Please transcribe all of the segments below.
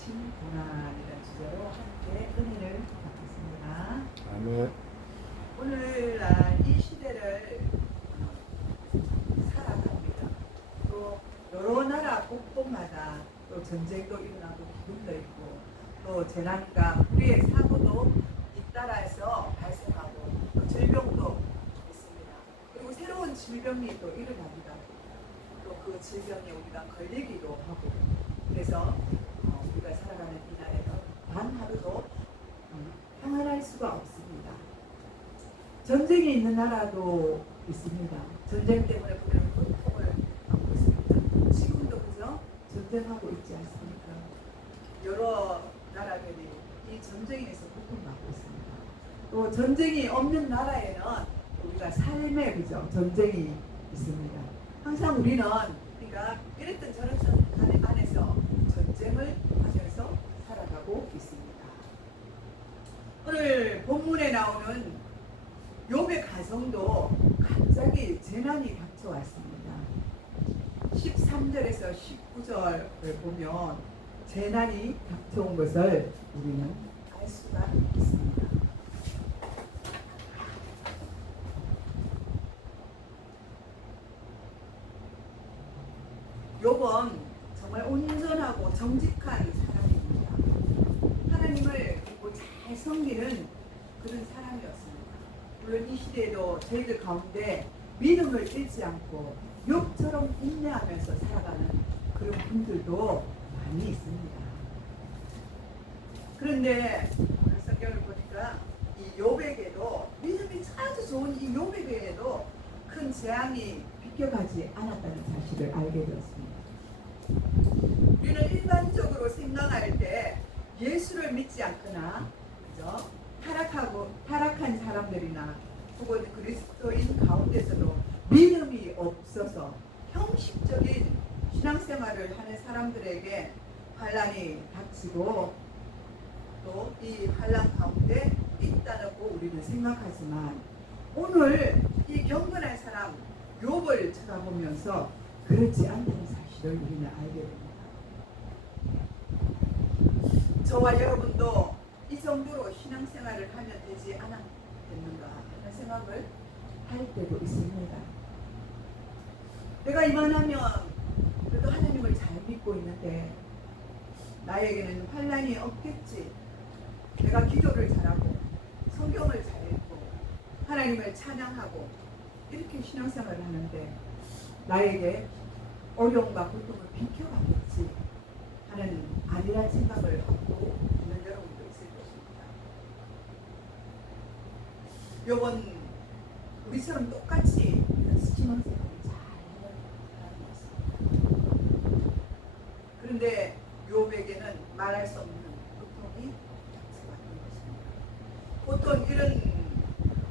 미친 고난이라는 주제로 함께 은혜를 받겠습니다. 아멘. 오늘날 이 시대를 살아갑니다. 또 여러 나라 곳곳마다 또 전쟁도 일어나고 기근도 있고 또 재난과 불의의 사고도 잇따라서 발생하고 또 질병도 있습니다. 그리고 새로운 질병이 또 일어납니다. 또 그 질병에 우리가 걸리기도 하고 그래서 우리가 살아가는 이 나라에는 단 하루도 평안할 수가 없습니다. 전쟁이 있는 나라도 있습니다. 전쟁 때문에 그들은 고통을 받고 있습니다. 지금도 그죠? 전쟁하고 있지 않습니까? 여러 나라들이 이 전쟁에서 고통받고 있습니다. 또 전쟁이 없는 나라에는 우리가 삶의 그죠? 전쟁이 있습니다. 항상 우리는 우리가 이랬던 저랬던 안에서 전쟁을 하면서 살아가고 있습니다. 오늘 본문에 나오는 욥의 가정도 갑자기 재난이 닥쳐왔습니다. 13절에서 19절을 보면 재난이 닥쳐온 것을 우리는 알 수가 있습니다. 욥은 정말 온전하고 정직한 사람입니다. 하나님을 믿고 잘 섬기는 그런 사람이었습니다. 물론 이 시대에도 저희들 가운데 믿음을 잃지 않고 욥처럼 인내하면서 살아가는 그런 분들도 많이 있습니다. 그런데 오늘 성경을 보니까 이 욥에게도 믿음이 아주 좋은 이 욥에게도 큰 재앙이 비껴가지 않았다는 사실을 알게 되었습니다. 우리는 일반적으로 생각할 때 예수를 믿지 않거나 그죠? 타락한 사람들이나 혹은 그리스도인 가운데서도 믿음이 없어서 형식적인 신앙생활을 하는 사람들에게 환난이 닥치고 또 이 환난 가운데 있다고 우리는 생각하지만 오늘 이 경건한 사람 욥을 쳐다보면서 그렇지 않다는 사실을 우리는 알게 됩니다. 저와 여러분도 이 정도로 신앙생활을 하면 되지 않았겠는가 하는 생각을 할 때도 있습니다. 내가 이만하면 그래도 하나님을 잘 믿고 있는데 나에게는 환난이 없겠지. 내가 기도를 잘하고 성경을 잘 읽고 하나님을 찬양하고 이렇게 신앙생활을 하는데 나에게 어려움과 고통을 비켜가겠지 하는 아니란 생각을 갖고 있는 여러분도 있을 것입니다. 욥은 우리처럼 똑같이 이런 신앙생활을 잘 하는 사람이었습니다. 그런데 욥에게는 말할 수 없는 고통이 닥쳐왔던 것입니다. 보통 이런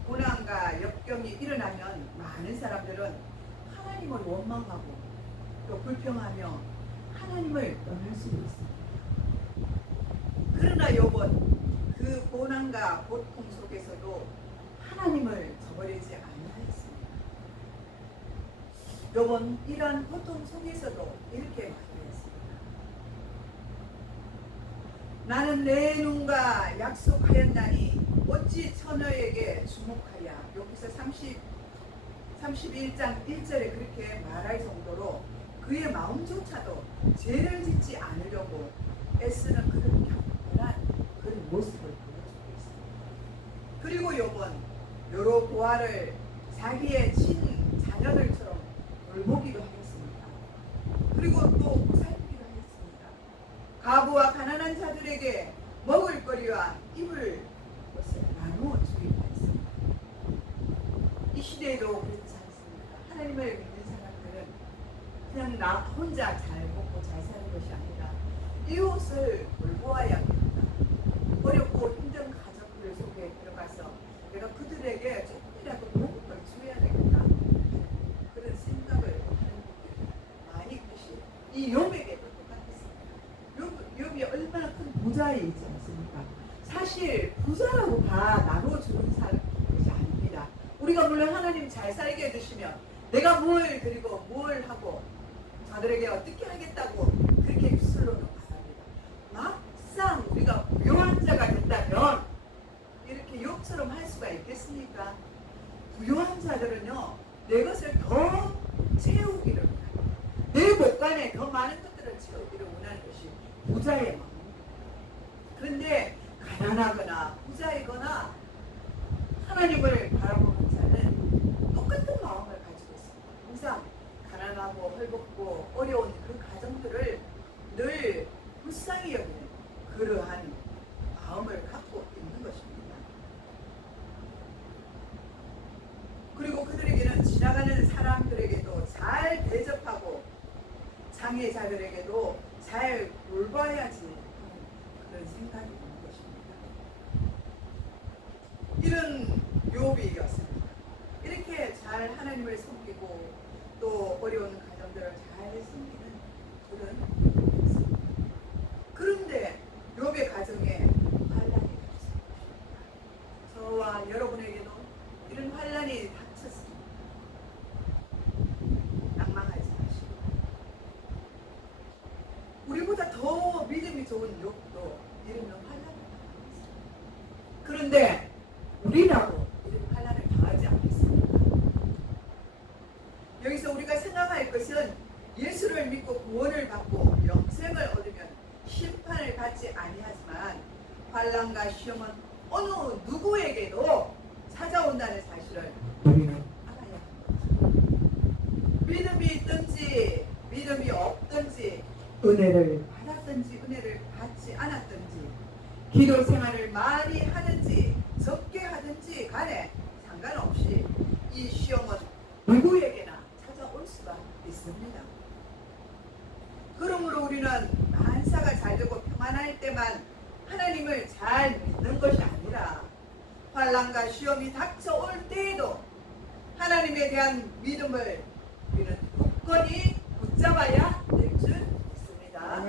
고난과 역경이 일어나면 많은 사람들은 하나님을 원망하고 또 불평하며 하나님을 떠날 수도 있습니다. 그러나 욥은 그 고난과 고통 속에서도 하나님을 저버리지 아니하였습니다. 욥은 이러한 고통 속에서도 이렇게 말했습니다. 나는 내 눈과 약속하였나니 어찌 처녀에게 주목하랴. 여기서 31장 1절에 그렇게 말할 정도로 그의 마음조차도 죄를 짓지 않으려고 애쓰는 그런 경건한 그런 모습을 보여주고 있습니다. 그리고 욥은 여러 보화를 자기의 친 자녀들처럼 돌보기도 하겠습니다. 그리고 또 보살피기도 하겠습니다. 가부와 가난한 자들에게 먹을 거리와 입을 것을 나누어 주기도 했습니다. 이 시대에도 그렇지 않습니까? 하나님을 믿는 사람들은 그냥 나 혼자 잘 먹고 잘 사는 것이 아니라 이웃을 돌보아야 합니다. 어렵고 힘든 가족들 속에 들어가서 내가 그들에게 조금이라도 도움을 줘야 되겠다 그런 생각을 하는 분들이 많이 계시. 이 욥에게도 똑같았습니다. 욥이 얼마나 큰 부자이지 않습니까? 사실 부자라고 다 나눠주는 것이 아닙니다. 우리가 물론 하나님 잘 살게 해주시면 내가 뭘 드리고 뭘 하고 저들에게 어떻게 하겠다고 그렇게 입술로는 말합니다. 막 어려운 자들은요, 내 것을 더 채우기를 원합니다. 내 곳간에 더 많은 것들을 채우기를 원하는 것이 부자의 마음입니다. 그런데 가난하거나 부자이거나 하나님을 바라보는 자는 똑같은 마음을 가지고 있습니다. 항상 가난하고 헐벗고 어려운 그 가정들을 늘 불쌍히 여기는 그러한 마음을 갖고 있는 것입니다. 그리고 그들에게는 지나가는 사람들에게도 잘 대접하고 장애자들에게도 잘 돌봐야지 하는 그런 생각이 있는 것입니다. 이런 욥이었습니다. 이렇게 잘 하나님을 섬기고 또 어려운 가정들을 잘 섬기는 그런 욥이었습니다. 그런데 욥의 가정에 환란이 닥쳤습니다. 저와 여러분에게도 이런 환란이 닥쳤습니다. 낭망하지 마시고 우리보다 더 믿음이 좋은 욥도 이런 환란을 당했습니다. 그런데 우리라고 이런 환란을 당하지 않겠습니다. 여기서 우리가 생각할 것은 예수를 믿고 구원을 받고 영생을 얻으면 심판을 받지 아니하지만 환난과 시험은 어느 누구에게도 찾아온다는 사실을 우리는 알아야 합니다. 믿음이 있든지 믿음이 없든지 은혜를 받았든지 은혜를 받지 않았든지 기도 생활을 많이 하든지 적게 하든지 간에 상관없이 이 시험은 누구에게나 찾아올 수가 있습니다. 그러므로 우리는 만사가 잘 되고 평안할 때만 하나님을 잘 믿는 것이 아니라 환난과 시험이 닥쳐올 때에도 하나님에 대한 믿음을 우리는 굳건히 붙잡아야 될 줄 믿습니다.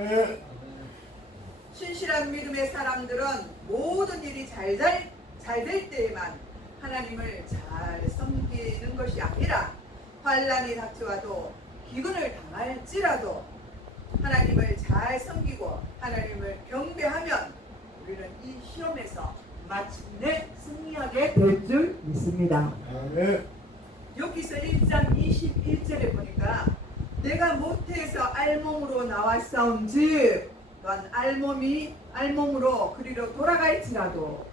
신실한 믿음의 사람들은 모든 일이 잘 될 때에만 하나님을 잘 섬기는 것이 아니라 환난이 닥쳐와도 기근을 당할지라도 하나님을 잘 섬기고 하나님을 경배하면 우리는 이 시험에서 마침내 승리하게 될 줄 믿습니다. 여기서 1장 21절에 보니까 내가 모태에서 알몸으로 나왔사온즉 넌 알몸으로 그리로 돌아갈지라도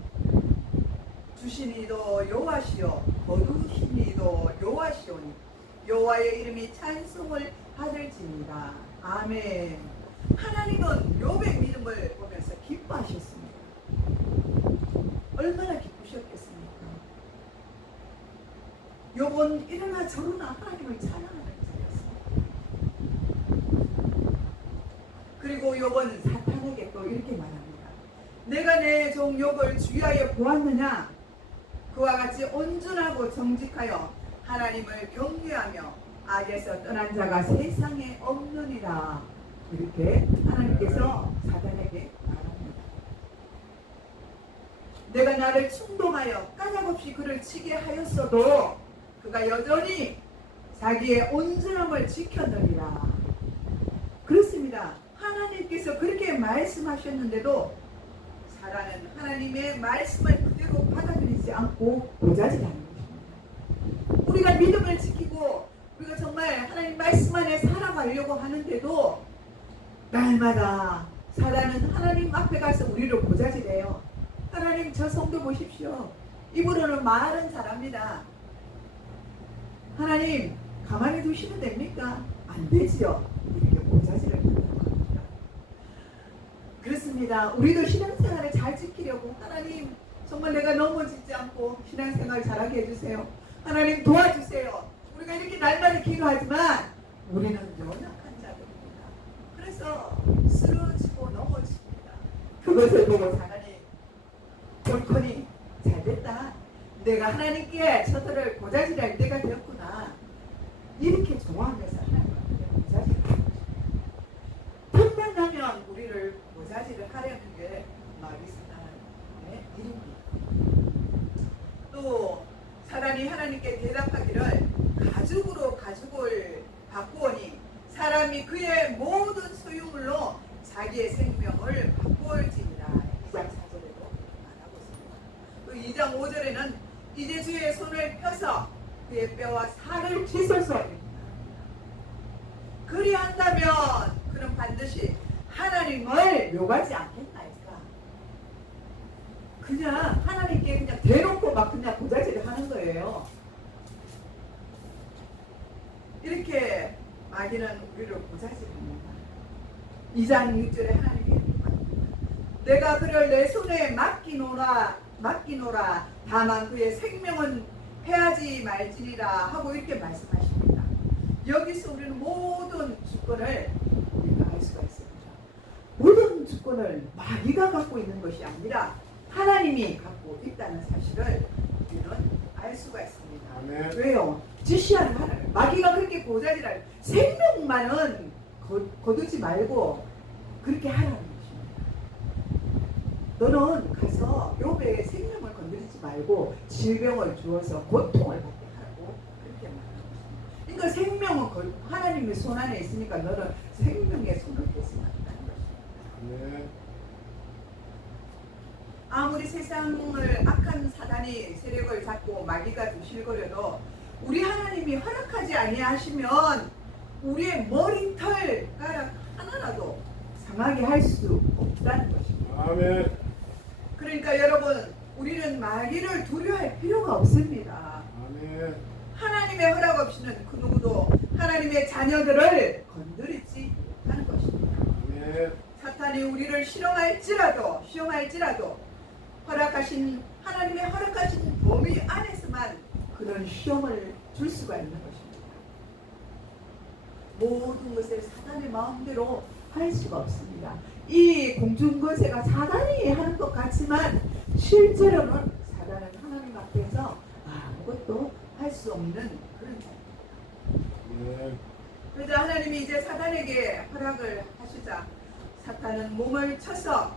주시니도 여호와시요 거두시니도 여호와시오니 여호와의 이름이 찬송을 받을지니라. 아멘. 하나님은 욥의 믿음을 보면서 기뻐하셨습니다. 얼마나 기쁘셨겠습니까? 욥은 이러나 저러나 하나님을 찬양하는 자였습니다. 그리고 욥은 사탄에게 또 이렇게 말합니다. 내가 내 종 욥을 주위하여 보았느냐? 그와 같이 온전하고 정직하여 하나님을 경외하며 악에서 떠난 자가 세상에 없느니라. 이렇게 하나님께서 사단에게 말합니다. 내가 나를 충동하여 까닭없이 그를 치게 하였어도 그가 여전히 자기의 온전함을 지켰느니라. 그렇습니다. 하나님께서 그렇게 말씀하셨는데도 사람은 하나님의 말씀을 그대로 받아들이지 않고 고자질하는 것입니다. 우리가 믿음을 지키고 우리가 정말 하나님 말씀 안에 살아가려고 하는데도 날마다 사람은 하나님 앞에 가서 우리를 고자질해요. 하나님 저 성도 보십시오. 입으로는 말은 잘합니다. 하나님 가만히 두시면 됩니까? 안 되지요. 이렇게 고자질을 한다고 합니다. 그렇습니다. 우리도 신앙생활을 잘 지키려고 하나님 정말 내가 넘어지지 않고 신앙생활 잘하게 해주세요. 하나님 도와주세요. 우리가 이렇게 날마다 기도하지만 우리는 연약한 자들입니다. 그래서 쓰러지고 넘어집니다. 그것을 보고 사단이 옳거니 잘됐다. 내가 하나님께 저들을 고자질할 때가 되었구나. 이렇게 좋아하면서 하나님한테 고자질을 하는 것입니다. 틈만 나면 우리를 고자질을 하려는 게 마귀 사단의 일입니다. 또 사람이 하나님께 대답하기를 가죽을 바꾸오니 사람이 그의 모든 소유물로 자기의 생명을 바꾸올지니라. 2장 4절에도 말하고 있습니다. 또 2장 5절에는 이제 주의 손을 펴서 그의 뼈와 살을 찢어서 그리한다면 그는 반드시 하나님을 욕하지 않겠나이까. 그냥 하나님께 그냥 대놓고 막 그냥 고자질을 하는 거예요. 이렇게 마귀는 우리를 고자질합니다. 2장 6절에 하나님이 이렇게 말합니다. 내가 그를 내 손에 맡기노라 다만 그의 생명은 패하지 말지니라 하고 이렇게 말씀하십니다. 여기서 우리는 모든 주권을 우리가 알 수가 있습니다. 모든 주권을 마귀가 갖고 있는 것이 아니라 하나님이 갖고 있다는 사실을 우리는 알 수가 있습니다. 아멘. 왜요? 지시하는 하나님. 마귀가 그렇게 고자질할 생명만은 거두지 말고 그렇게 하라는 것입니다. 너는 가서 욥의 생명을 건드리지 말고 질병을 주어서 고통을 받게 하라고 그렇게 말하는 것입니다. 그러니까 생명은 하나님의 손 안에 있으니까 너는 생명의 손을 뺏으면 한다는 것입니다. 네. 아무리 세상을 악한 사단이 세력을 잡고 마귀가 두실거려도 우리 하나님이 허락하지 아니하시면 우리의 머리털가락 하나라도 상하게 할 수 없다는 것입니다. 아멘. 그러니까 여러분, 우리는 마귀를 두려워할 필요가 없습니다. 아멘. 하나님의 허락 없이는 그 누구도 하나님의 자녀들을 건드리지 못하는 것입니다. 아멘. 사탄이 우리를 시험할지라도 하나님의 허락하신 범위 안에서만 그런 시험을 줄 수가 있는 것입니다. 모든 것을 사단의 마음대로 할 수가 없습니다. 이 공중권세가 사단이 하는 것 같지만 실제로는 사단은 하나님 앞에서 아무것도 할 수 없는 그런 자입니다. 그래서 하나님이 이제 사단에게 허락을 하시자 사탄은 몸을 쳐서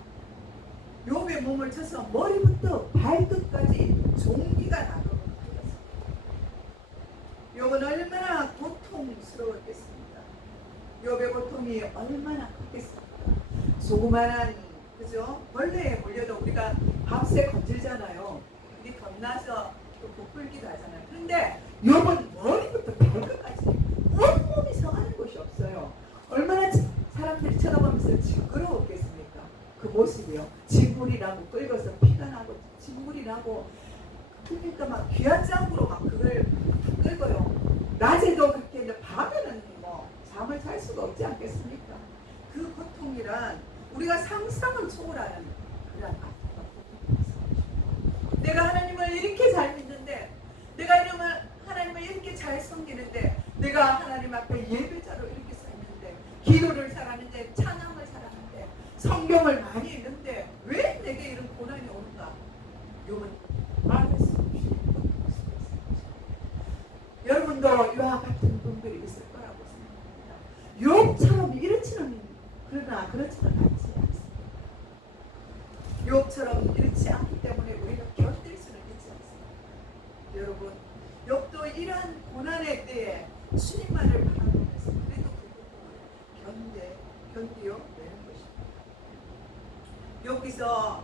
욥의 몸을 쳐서 머리부터 발끝까지 종기가 나도록 하였습니다. 욥은 얼마나 고통스러웠겠습니까? 욥의 고통이 얼마나 컸겠습니까? 조그만한 그죠? 벌레에 물려도 우리가 밤새 건질잖아요. 우리 겁나서 또 부풀기도 하잖아요. 그런데 욥은 머리부터 발끝까지 온몸이 성하는 곳이 없어요. 얼마나 사람들이 쳐다보면서 징그러웠겠습니까? 그 모습이요. 진물이 나고 끓여서 피가 나고 진물이 나고 그러니까 막 귀한 짱으로 막 그걸 끓여요. 낮에도 그렇게 했는데 밤에는 뭐 잠을 잘 수가 없지 않겠습니까? 그 고통이란 우리가 상상을 초월하는 그런 고통입니다. 내가 하나님을 이렇게 잘 믿는데 내가 하나님을 이렇게 잘 섬기는데 내가 하나님 앞에 예배자로 이렇게 서 있는데 기도를 잘하는데 찬양을 잘하는데 성경을 많이 읽는데 왜 내게 이런 고난이 오는가? 욥은 말할 수 없이 고통할 수가 있습니다. 여러분도 이와 같은 분들이 있을 거라고 생각합니다. 욥처럼 이렇지는 그러나 그렇지는 않지 않습니다. 욥처럼 이렇지 않기 때문에 우리가 견딜 수는 있지 않습니다. 여러분, 욥도 이러한 고난의 때에 주님만을 바라보면서 그래도 그 고통을 견디어내는 것입니다. 여기서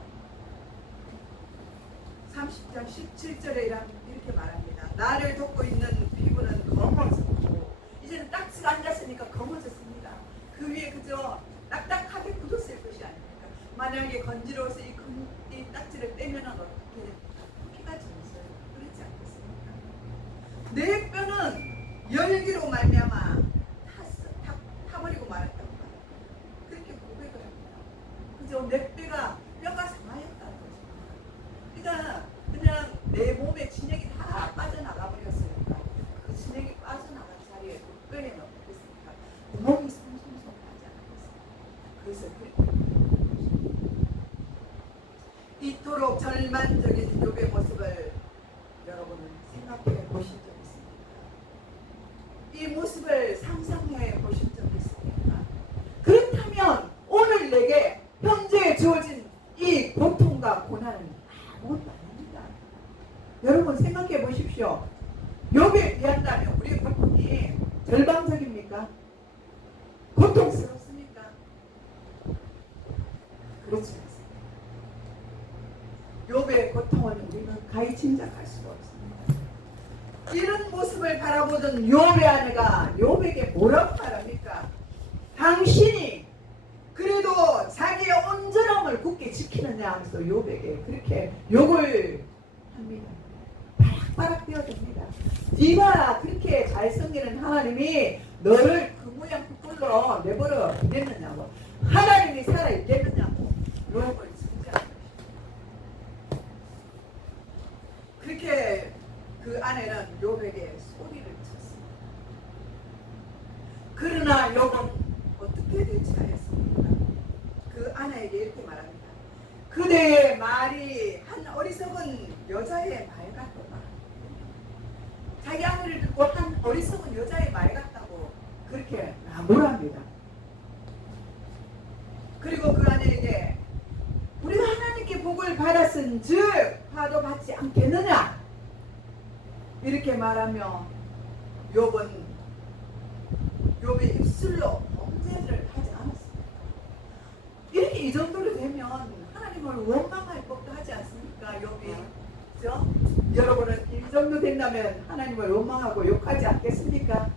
30장 17절에 이렇게 말합니다. 나를 덮고 있는 피부는 검어졌고 이제는 딱지가 앉았으니까 검어졌습니다. 그 위에 그저 딱딱하게 굳었을 것이 아닙니까? 만약에 건지러워서 이 딱지를 빼면 어떻게 됩니까? 피가 젖어요. 그렇지 않겠습니까? 내 뼈는 열기로 말미암아 타버리고 말았다고 말합니다. 그렇게 고백을 합니다. 그죠? 내 뼈가 상하였다는 것입니다. 그러니까 그냥 내 몸에 진액이 다 빠져나가 버렸으니까 그 진액이 빠져나간 자리에 그 뼈에 넣겠습니까? 구멍이 송송송 나지 않겠습니까? 그래서 그렇게 이토록 절망적인 욥의 모습을 여러분은 생각해 보신 적 있습니까? 이 모습을 상상해 보신 적 있습니까? 그렇다면 오늘 내게 현재 주어진 이 고통과 고난은 아무것도 아닙니다. 여러분 생각해 보십시오. 욥에 비한다면 우리의 고통이 절망적입니까? 고통스럽습니까? 그렇지 않습니다. 욥의 고통은 우리는 가히 짐작할 수가 없습니다. 이런 모습을 바라보던 욥의 아내가 욥에게 뭐라고 말합니까? 당신이 그래도 자기의 온전함을 굳게 지키느냐 하면서 욥에게 그렇게 욕을 합니다. 바락바락 뛰어듭니다. 네가 그렇게 잘 섬기는 하나님이 너를 그 모양 그 꼴로 내버려 두겠느냐고, 하나님이 살아있겠느냐고 욥을 진지하는 것입니다. 그렇게 그 아내는 욥에게 소리를 쳤습니다. 그러나 욥은 어떻게 대처하였습니까? 그 아내에게 이렇게 말합니다. 그대의 말이 한 어리석은 여자의 말 같도다. 자기 아내를 듣고 한 어리석은 여자의 말 같다고 그렇게 나무랍니다. 그리고 그 아내에게 우리가 하나님께 복을 받았은 즉 화도 받지 않겠느냐 이렇게 말하며 욥은 욥의 입술로 범죄를 하지 않았습니다. 이렇게 이 정도로 되면 하나님을 원망할 법도 하지 않습니까? 욥이 그죠? 여러분은 이 정도 된다면 하나님을 원망하고 욕하지 않겠습니까?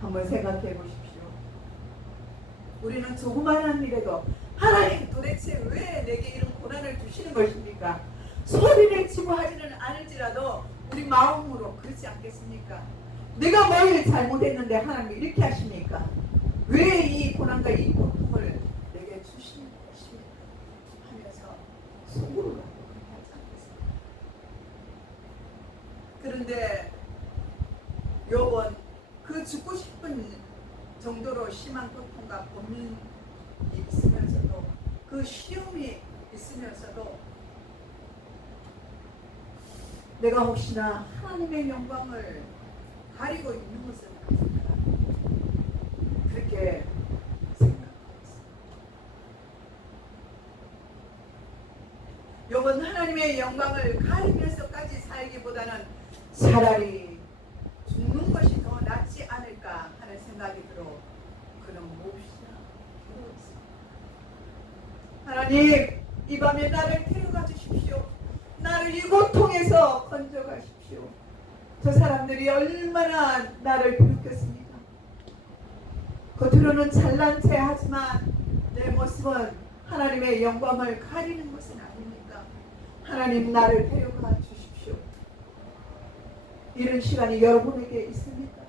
한번 생각해 보십시오. 우리는 조그마한 일에도 하나님 도대체 왜 내게 이런 고난을 주시는 것입니까? 소리를 치고 하지는 않을지라도 우리 마음으로 그렇지 않겠습니까? 내가 뭘 잘못했는데 하나님이 이렇게 하십니까? 왜 이 고난과 이 고통을 내게 주시는 것입니까? 하면서 속으로 그렇게 하지 않겠습니까? 그런데 욥은 그 죽고 싶은 정도로 심한 고통과 고민이 있으면서도 그 시험이 있으면서도 내가 혹시나 하나님의 영광을 가리고 있는 것은 아닌가 그렇게 생각했습니다. 욥은 하나님의 영광을 가리면서까지 살기보다는 차라리 죽는 것이 더 낫지 않을까 하는 생각이 들어 그는 몹시나 괴로웠습니다. 하나님, 이 밤에 나를 데려가 주십시오. 나를 이 고통에서 건져가십시오. 저 사람들이 얼마나 나를 괴롭혔습니까? 겉으로는 잘난 체 하지만 내 모습은 하나님의 영광을 가리는 것은 아닙니까? 하나님, 나를 데려가 주십시오. 이런 시간이 여러분에게 있습니까?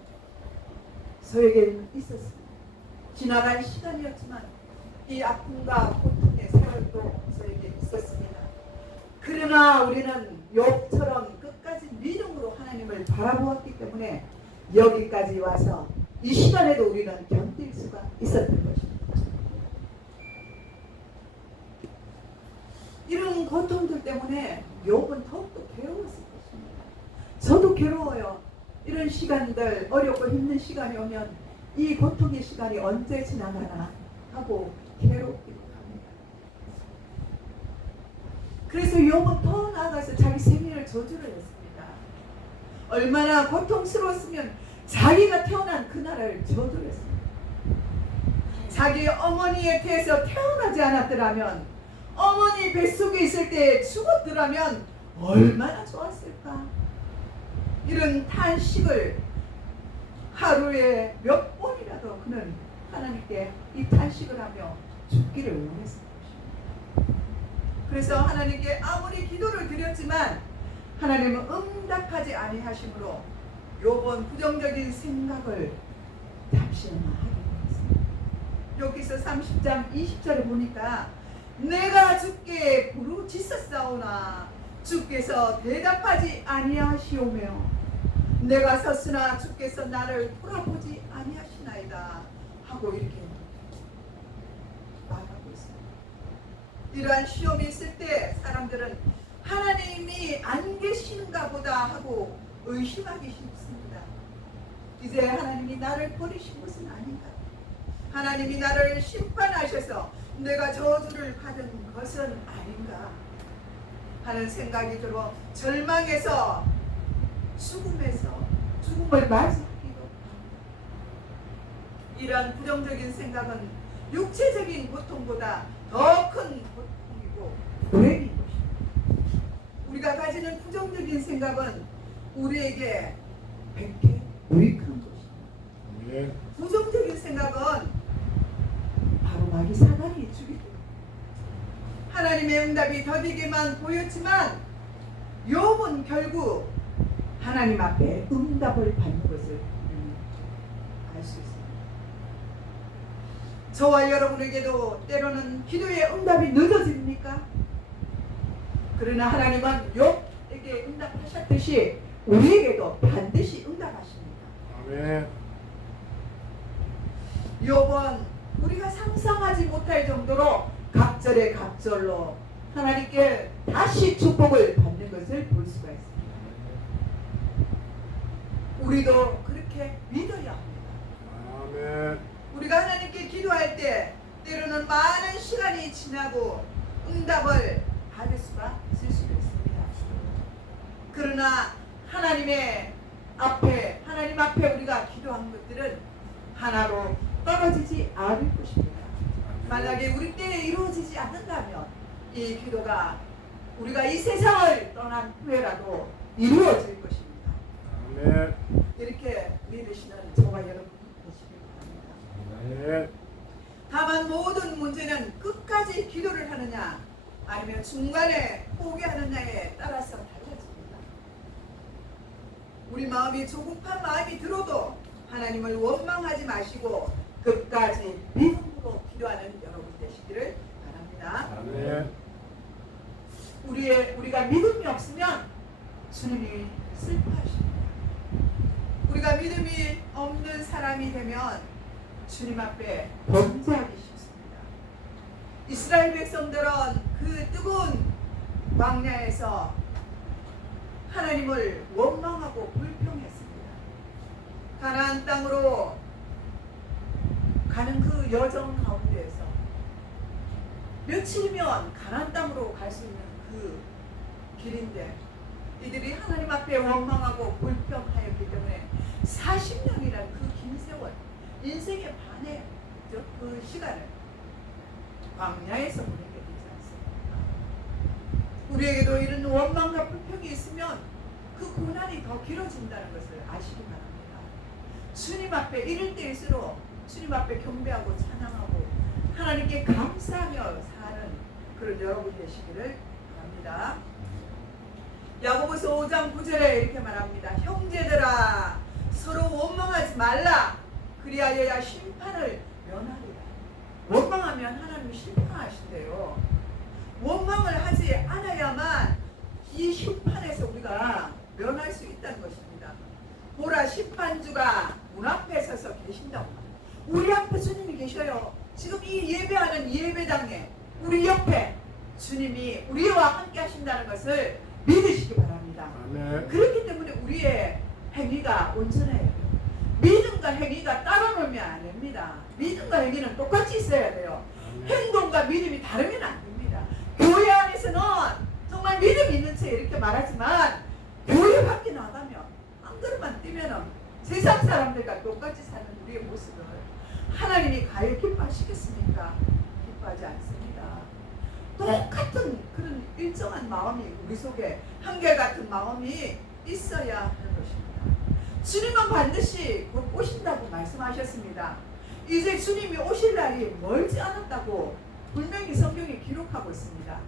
저에게는 있었습니다. 지나간 시간이었지만 이 아픔과 고통의 세월도 저에게 있었습니다. 그러나 우리는 욥처럼 끝까지 믿음으로 하나님을 바라보았기 때문에 여기까지 와서 이 시간에도 우리는 견딜 수가 있었던 것입니다. 이런 고통들 때문에 욥은 더욱더 괴로웠을 것입니다. 저도 괴로워요. 이런 시간들, 어렵고 힘든 시간이 오면 이 고통의 시간이 언제 지나가나 하고 괴롭기도 합니다. 그래서 욥은 더 나아가서 자기 생애를 저주를 했습니다. 얼마나 고통스러웠으면 자기가 태어난 그날을 저주를 했습니다. 자기 어머니에 대해서 태어나지 않았더라면, 어머니 뱃속에 있을 때 죽었더라면 얼마나 좋았을까. 이런 탄식을 하루에 몇 번이라도 그는 하나님께 이 탄식을 하며 죽기를 원했을 것입니다. 그래서 하나님께 아무리 기도를 드렸지만 하나님은 응답하지 아니하심으로 욥은 부정적인 생각을 잠시나마 하게 되었습니다. 여기서 30장 20절에 보니까 내가 주께 부르짖었사오나 주께서 대답하지 아니하시오며 내가 섰으나 주께서 나를 돌아보지 아니하시나이다 하고 이렇게 말하고 있습니다. 이러한 시험이 있을 때 사람들은 하나님이 안 계시는가 보다 하고 의심하기 쉽습니다. 이제 하나님이 나를 버리신 것은 아닌가, 하나님이 나를 심판하셔서 내가 저주를 받은 것은 아닌가 하는 생각이 들어 절망해서 죽음을 맞이하기도 합니다. 이러한 부정적인 생각은 육체적인 고통보다 더 큰 고통이고 불행인 것입니다. 우리가 가지는 부정적인 생각은 우리에게 백해 유익한 것입니다. 아멘. 부정적인 생각은 바로 마귀 사단이 주기 때문에 하나님의 응답이 더디게만 보였지만 욥은 결국 하나님 앞에 응답을 받는 것을 알 수 있습니다. 저와 여러분에게도 때로는 기도의 응답이 늦어집니까? 그러나 하나님은 욥에게 응답하셨듯이 우리에게도 반드시 응답하십니다. 아멘. 욥은 우리가 상상하지 못할 정도로 갑절에 갑절로 하나님께 다시 축복을 받는 것을 볼 수가 있습니다. 우리도 그렇게 믿어야 합니다. 아멘. 우리가 하나님께 기도할 때 때로는 많은 시간이 지나고 응답을 받을 수가 있을 수도 있습니다. 그러나 하나님 앞에 우리가 기도한 것들은 하나로 떨어지지 않을 것입니다. 만약에 우리 때에 이루어지지 않는다면 이 기도가 우리가 이 세상을 떠난 후에라도 이루어질 것입니다. 아멘. 이렇게 믿으시는 저와 여러분 되시길 바랍니다. 아멘. 다만 모든 문제는 끝까지 기도를 하느냐 아니면 중간에 포기하느냐에 따라서 달라집니다. 우리 마음이 조급한 마음이 들어도 하나님을 원망하지 마시고 끝까지 믿음으로 기도하는 여러분 되시기를 바랍니다. 아멘. 우리가 믿음이 없으면 주님이 슬퍼하십니다. 우리가 믿음이 없는 사람이 되면 주님 앞에 범죄하기 쉽습니다. 이스라엘 백성들은 그 뜨거운 광야에서 하나님을 원망하고 불평했습니다. 가나안 땅으로 가는 그 여정 가운데에서 며칠이면 가나안 땅으로 갈 수 있는 그 길인데 이들이 하나님 앞에 원망하고 불평하였기 때문에 40년이라는 그 긴 세월 인생의 반의 그 시간을 광야에서 보내게 되지 않습니까? 우리에게도 이런 원망과 불평이 있으면 그 고난이 더 길어진다는 것을 아시기 바랍니다. 주님 앞에 이럴 때일수록 주님 앞에 경배하고 찬양하고 하나님께 감사하며 사는 그런 여러분 되시기를 바랍니다. 야고보서 5장 9절에 이렇게 말합니다. 형제들아 서로 원망하지 말라. 그리하여야 심판을 면하리라. 원망하면 하나님이 심판하신대요. 원망을 하지 않아야만 이 심판에서 우리가 면할 수 있다는 것입니다. 보라 심판주가 문 앞에 서서 계신다고. 우리 앞에 주님이 계셔요. 지금 이 예배하는 예배당에 우리 옆에 주님이 우리와 함께 하신다는 것을 믿으시기 바랍니다. 아멘. 그렇기 때문에 우리의 행위가 온전해야 돼요. 믿음과 행위가 따로 놀면 안 됩니다. 믿음과 행위는 똑같이 있어야 돼요. 행동과 믿음이 다르면 안 됩니다. 교회 안에서는 정말 믿음이 있는 채 이렇게 말하지만 교회 밖에 나가면 한 걸음만 뛰면 세상 사람들과 똑같이 사는 우리의 모습을 하나님이 과연 기뻐하시겠습니까? 기뻐하지 않습니다. 똑같은 그런 일정한 마음이 우리 속에 한결같은 마음이 있어야 하는 것입니다. 주님은 반드시 곧 오신다고 말씀하셨습니다. 이제 주님이 오실 날이 멀지 않았다고 분명히 성경이 기록하고 있습니다.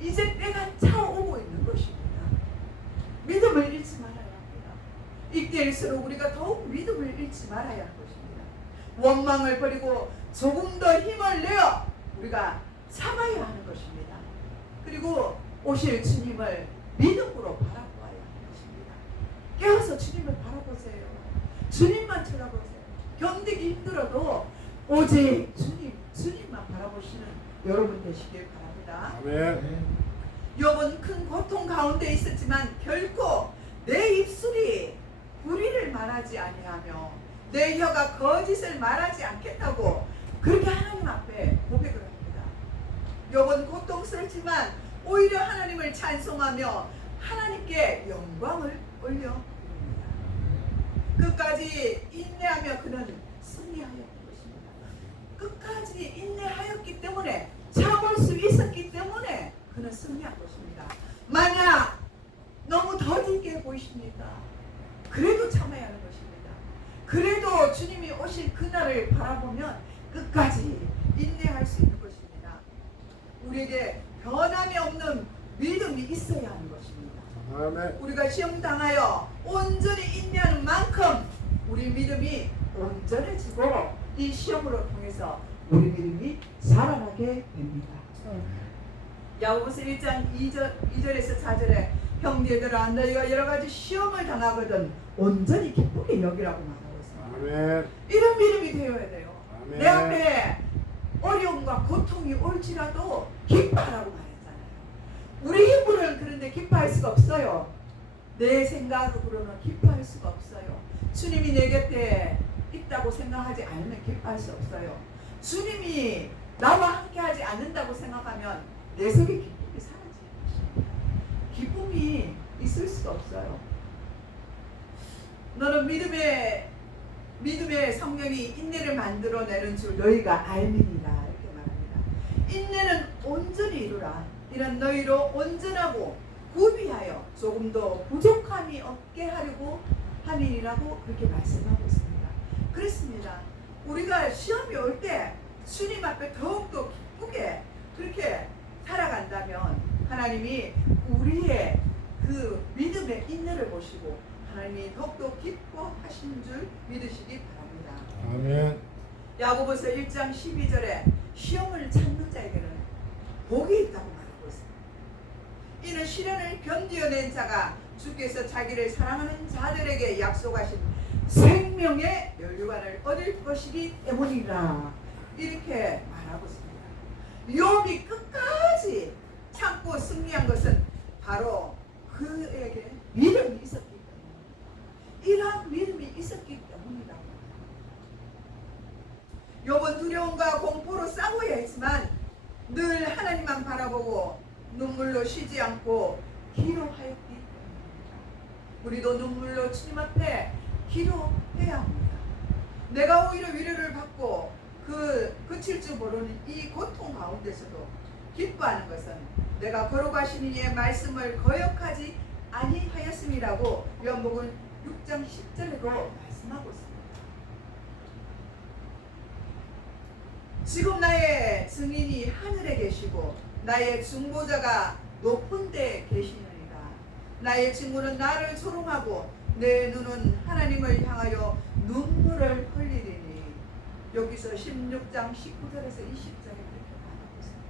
이제 때가 차오고 있는 것입니다. 믿음을 잃지 말아야 합니다. 이때일수록 우리가 더욱 믿음을 잃지 말아야 할 것입니다. 원망을 버리고 조금 더 힘을 내어 우리가 참아야 하는 것입니다. 그리고 오실 주님을 믿음으로 바라보아야 하는 것입니다. 깨어서 주님을 바라보세요. 주님만 쳐다보세요. 견디기 힘들어도 오직 주님만 바라보시는 여러분 되시길 바랍니다. 아멘. 욥은 큰 고통 가운데 있었지만 결코 내 입술이 불의를 말하지 아니하며 내 혀가 거짓을 말하지 않겠다고 그렇게 하나님 앞에 고백을 합니다. 욥은 고통스럽지만 오히려 하나님을 찬송하며 하나님께 영광을 올려드립니다. 끝까지 인내하며 그는 승리하였던 것입니다. 끝까지 인내하였기 때문에 참을 수 있었기 때문에 그는 승리한 것입니다. 만약 너무 더디게 보이십니까? 그래도 참아야 하는 것입니다. 그래도 주님이 오실 그날을 바라보면 끝까지 인내할 수 있는 것입니다. 우리에게 변함이 없는 믿음이 있어야 하는 것입니다. 아멘. 우리가 시험 당하여 온전히 인내하는 만큼 우리 믿음이 온전해지고 이 시험으로 통해서 우리 믿음이 자라나게 됩니다. 야고보서 1장 2절에서 4절에 형제들아 너희가 여러 가지 시험을 당하거든 온전히 기쁘게 여기라고 말하고 있습니다. 아멘. 이런 믿음이 되어야 돼요. 아멘. 내 앞에 어려움과 고통이 올지라도 기뻐하라고 말했잖아요. 우리 힘으로는 그런데 기뻐할 수가 없어요. 내 생각으로는 기뻐할 수가 없어요. 주님이 내 곁에 있다고 생각하지 않으면 기뻐할 수 없어요. 주님이 나와 함께 하지 않는다고 생각하면 내 속에 기쁨이 사라지는 것입니다. 기쁨이 있을 수가 없어요. 너는 믿음의 성령이 인내를 만들어내는 줄 너희가 알미니라 이렇게 말합니다. 인내는 온전히 이루라. 이는 너희로 온전하고 구비하여 조금도 부족함이 없게 하려고 함이라고 그렇게 말씀하고 있습니다. 그렇습니다. 우리가 시험이 올 때 주님 앞에 더욱더 기쁘게 그렇게 살아간다면 하나님이 우리의 그 믿음의 인내를 보시고 하나님이 더욱더 기뻐하신 줄 믿으시기 바랍니다. 아멘. 야고보서 1장 12절에 시험을 찾는 자에게는 복이 있다고 말하고 있습니다. 이는 시련을 견디어낸 자가 주께서 자기를 사랑하는 자들에게 약속하신 생명의 면류관을 얻을 것이기 때문이라 이렇게 말하고 있습니다. 욥이 끝까지 참고 승리한 것은 바로 그에게 믿음이 있었기 때문입니다. 이러한 믿음이 있었기 때문이라고. 욥은 두려움과 공포로 싸워야 했지만 늘 하나님만 바라보고 눈물로 쉬지 않고 기도하였기 때문입니다. 우리도 눈물로 주님 앞에 기도해야 합니다. 내가 오히려 위로를 받고 그칠 줄 모르는 이 고통 가운데서도 기뻐하는 것은 내가 걸어가신 이의 말씀을 거역하지 아니하였음이라고 요한복음 6장 10절에도 말씀하고 있습니다. 지금 나의 증인이 하늘에 계시고 나의 중보자가 높은 데에 계시느니라. 나의 친구는 나를 조롱하고 내 눈은 하나님을 향하여 눈물을 흘리리니. 여기서 16장 19절에서 20절에 그렇게 말하고 있습니다.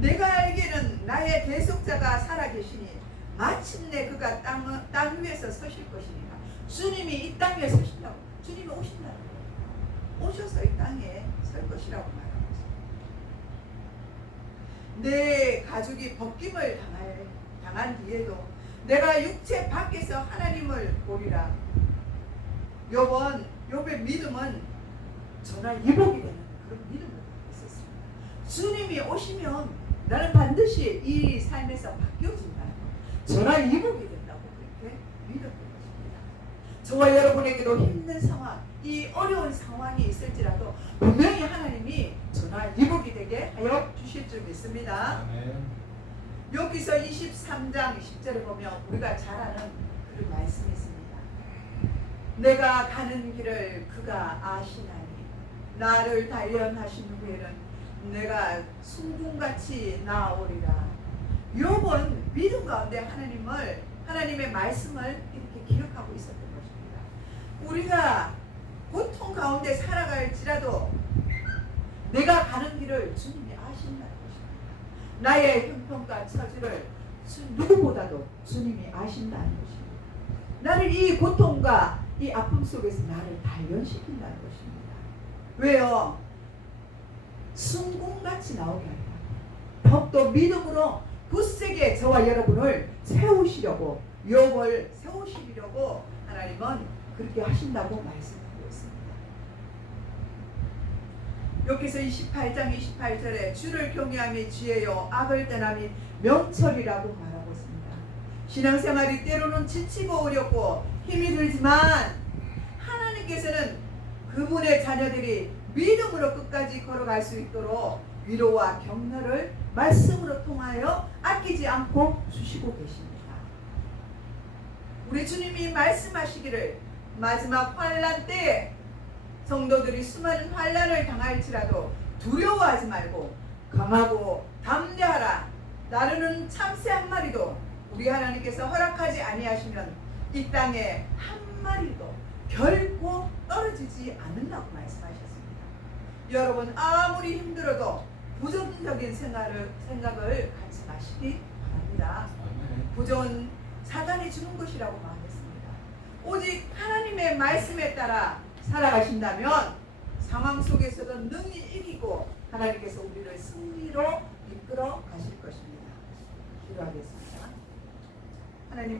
내가 알기는 나의 계속자가 살아계시니 마침내 그가 땅 위에서 서실 것이니라. 주님이 이 땅 위에 서신다고. 주님이 오신다는 거예요. 오셔서 이 땅에 설 것이라고 말하고 있습니다. 내 가족이 벗김을 당한 뒤에도 내가 육체 밖에서 하나님을 보리라. 욥의 믿음은 전화위복이 되는 그런 믿음을 갖고 있었습니다. 주님이 오시면 나는 반드시 이 삶에서 바뀌어진다. 전화위복이 된다고 그렇게 믿었던 것입니다. 저와 여러분에게도 힘든 상황, 이 어려운 상황이 있을지라도 분명히 하나님이 전화위복이 되게 하여 주실 줄 믿습니다. 여기서 23장 10절에 보면 우리가 잘 아는 그런 말씀이 있습니다. 내가 가는 길을 그가 아시나니 나를 단련하신 후에는 내가 순금같이 나아오리라. 욥은 믿음 가운데 하나님의 말씀을 이렇게 기억하고 있었던 것입니다. 우리가 고통 가운데 살아갈지라도 내가 가는 길을 주님이 아신다는 것입니다. 나의 형편과 처지를 누구보다도 주님이 아신다는 것입니다. 나를 이 고통과 이 아픔 속에서 나를 단련시킨다는 것입니다. 왜요? 순금같이 나오게 한다. 더욱더 믿음으로 굳세게 저와 여러분을 세우시려고 욥을 세우시려고 하나님은 그렇게 하신다고 말씀하고 있습니다. 여기서 28장 28절에 주를 경외함이 지혜요 악을 떠남이 명철이라고 말하고 있습니다. 신앙생활이 때로는 지치고 어렵고 힘이 들지만 하나님께서는 그분의 자녀들이 믿음으로 끝까지 걸어갈 수 있도록 위로와 격려를 말씀으로 통하여 아끼지 않고 주시고 계십니다. 우리 주님이 말씀하시기를 마지막 환란 때에 성도들이 수많은 환란을 당할지라도 두려워하지 말고 강하고 담대하라. 나르는 참새 한 마리도 우리 하나님께서 허락하지 아니하시면 이 땅에 한 마리도 결코 떨어지지 않는다고 말씀하셨습니다. 여러분 아무리 힘들어도 부정적인 생각을 갖지 마시기 바랍니다. 부정은 사단이 주는 것이라고 말했습니다. 오직 하나님의 말씀에 따라 살아가신다면 상황 속에서도 능히 이기고 하나님께서 우리를 승리로 이끌어 가실 것입니다. 기도하겠습니다. 하나님